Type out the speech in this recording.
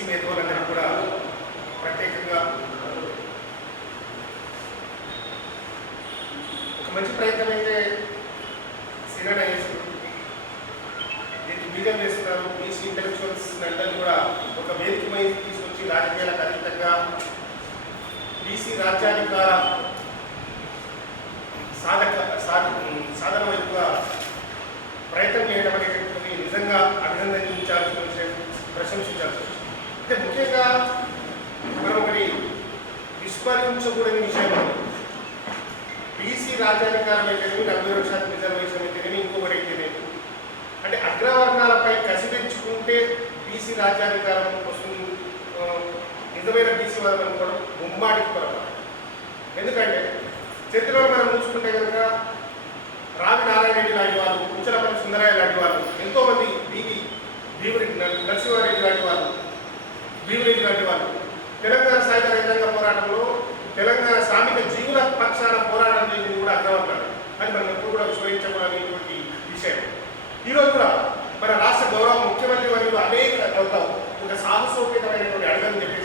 BC మేధావులందరికీ కూడా ప్రత్యేకంగా ఒక మంచి ప్రయత్నం అయితే సినడా చేస్తున్నారు, దీనికి బీజం చేస్తున్నారు. బీసీ ఇంటెలెక్చువల్స్ అందరూ కూడా ఒక వేదిక మీద తీసుకొచ్చి రాజకీయాలకు అతీతంగా బీసీ రాజ్యాధికార సాధన వైపుగా ప్రయత్నం చేయడం అనేటువంటిది నిజంగా అభినందించాల్సిన విషయం, ప్రశంసించాల్సిన విషయం. అంటే ముఖ్యంగా మనం ఒకటి విస్మరించకూడని విషయం, బీసీ రాజ్యాధికారం అయితేనేమి 40% రిజర్వేషన్ అయితేనేమి ఇంకొకటి అయితేనేమి అంటే అగ్రవర్ణాలపై కసిపెంచుకుంటే బీసీ రాజ్యాధికారం వస్తుంది, నిజమైన బీసీ వాదం అనుకోవడం ముమ్మాటికి పొరపాటు. ఎందుకంటే చరిత్రలో మనం చూసుకుంటే కనుక రావి నారాయణ రెడ్డి లాంటి వాళ్ళు, కుంచలపల్లి సుందరయ్య లాంటి వాళ్ళు, ఎంతోమంది భీమిరెడ్డి నరసింహారెడ్డి లాంటి వాళ్ళు, భీమిరెడ్డి లాంటి వాళ్ళు తెలంగాణ సాయుధ రైతాంగ పోరాటంలో తెలంగాణ శ్రామిక జీవుల పక్షాన పోరాటం చేసింది కూడా అగ్రవర్ణాలు అని మనం ఎప్పుడు కూడా విస్మరించకూడనేటువంటి విషయం. ఈరోజు కూడా మన రాష్ట్ర గౌరవ ముఖ్యమంత్రి వర్యులు అనేక ఒక సాహసోపేతమైనటువంటి అడుగుని చెప్పి